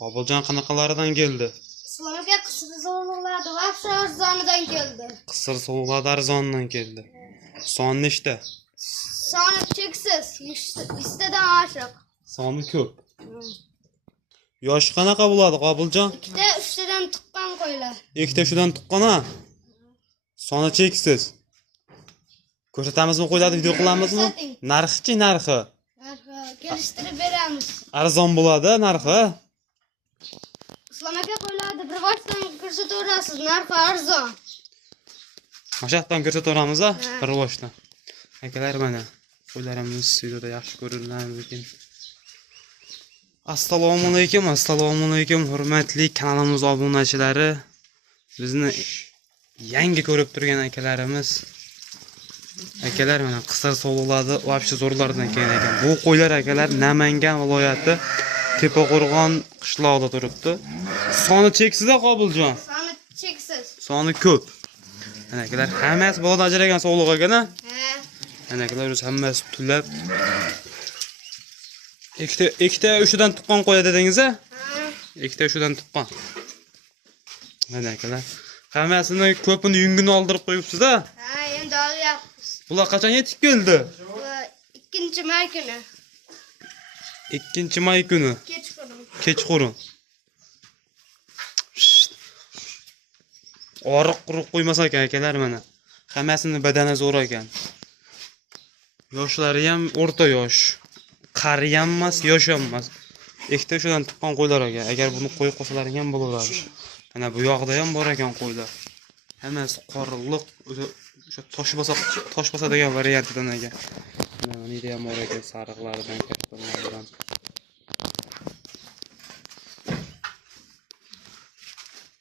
Qobiljon qanaqalaridan keldi? Islomga qisir sovuqlarda vaqti arzonidan keldi. Qisir sovuqlar arzonidan keldi. Son nechta? Soni cheksiz, 100tadan oshiq. Soni ko'p. Yoshi qanaqa bo'ladi, Qobiljon? 2-3tadan tuqqan qo'ylar. 2-3dan tuqqan-a? Soni cheksiz. Ko'rsatamizmi, qo'ylarni video qilamizmi? Narxi-chi, narxi? Narxi kelishtirib beramiz. Arzon bo'ladi narxi. Islom aka qo'ylarni bir vaqtdan ko'rsataverasiz, narxi arzon. Mashaqdan ko'rsataveramiz-a? Bir boshdan. Akalar mana qo'ylarimiz videoda yaxshi ko'rinadi lekin. Assalomu alaykum, hurmatli kanalimiz obunachilari. Bizni yangi ko'rib turgan akalarimiz. Akalar mana qisir sovuqlarni vobshe zo'rlardan kelgan ekan. Bu qo'ylar akalar Namangan viloyati Tepaqo'rg'on qishlog'ida turibdi. Soni cheksiz-a, Qobiljon? Soni cheksiz. Soni ko'p. Mana akalar hammasi boladan ajragan sovuq ekan-a? Ha. Mana akalar o'z hammasi tulab. Ikkita 3dan tuqqan qo'ya dedingiz-a? Ha. Ikkita 3dan tuqqan. Mana akalar hammasini ko'pini yungini oldirib qo'yibsiz-a? Ha, endi olyapmiz. Bular qachon yetib keldi? 2-may kuni. 2-may kuni. Kechqurun. Oriq quruq qo'ymas ekan akalar mana. Hammasini badani zo'r ekan. Yoshlari ham o'rta yosh. Qari ham emas, yosh ham emas. Ikkita shundan tuqqan qo'ylar ekan. Agar buni qo'yib qo'salaring ham bo'laveradi. Mana bu yoqda ham bor ekan qo'ylar. Hammasi qorliq, o'sha tosh bosadigan variantidan ekan. Mana buni ham bor ekan, sariqlaridan, kattalardan.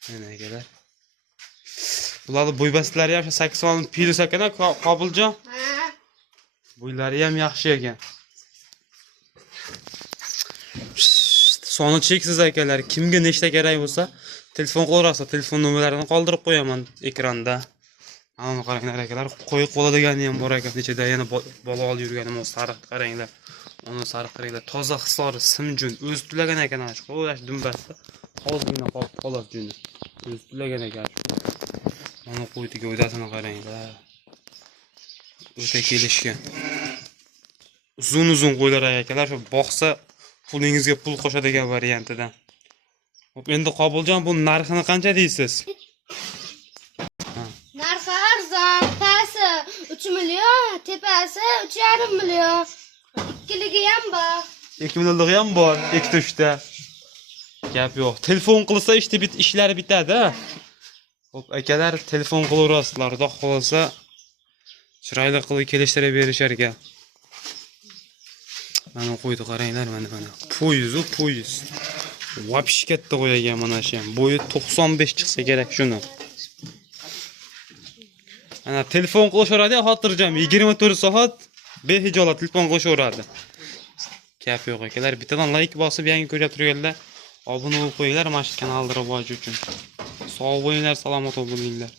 Mana akalar. Bularning bo'ybastlari ham 80 plus ekan, Qobiljon. Ha. Bo'ylari ham yaxshi ekan. Soni cheksiz akalar. Kimga nechta kerak bo'lsa, telefon qilaverasiz. Telefon nomerlarini qoldirib qo'yaman ekranda. Mana qaranglar akalar, qo'yib qoladigan ham bor ekan. Nechada yana bola olib yurganim o sariq qaranglar. Uni sariq qaranglar. Toza hisori simjun. O'zi tulagan ekan ana shu qo'yash dumbasda. Hozirgina qolib juni. O'zi tulagan ekan. Mana qo'ydiga o'ydasini qaranglar. O'ta kelishgan. Uzun qo'ylar akalar, shu boqsa pulingizga pul qo'shadigan variantidan. Xo'p, endi Qobiljon, bu narxini qancha deysiz? Narxi arzon, pasi 3 million, tepasi 3,5 million. Ikkiligi ham bor. 2 millionligi ham bor, 2-3ta. Gap yo'q. Telefon qilsa ishlari bitadi. Xo'p, akalar, telefon qilaverasizlar, xudo xolasa chiroyli qilib kelishtirib berishar ekan. Mana qo'ydi qaranglar, mana. Poyiz. Vobshe katta qo'yagan mana shu ham. Bo'yi 95 chiqsa kerak shuni. Mana telefon qilishaveradi, xotirjam 24 soat behijolat telefon qilishaveradi. Gap yo'q akalar. Bittadan like bosib, yangi ko'rib turganlar obuna bo'lib qo'yinglar, mana shu kanalni rivoji uchun. Sog' bo'linglar, salomat bo'linglar.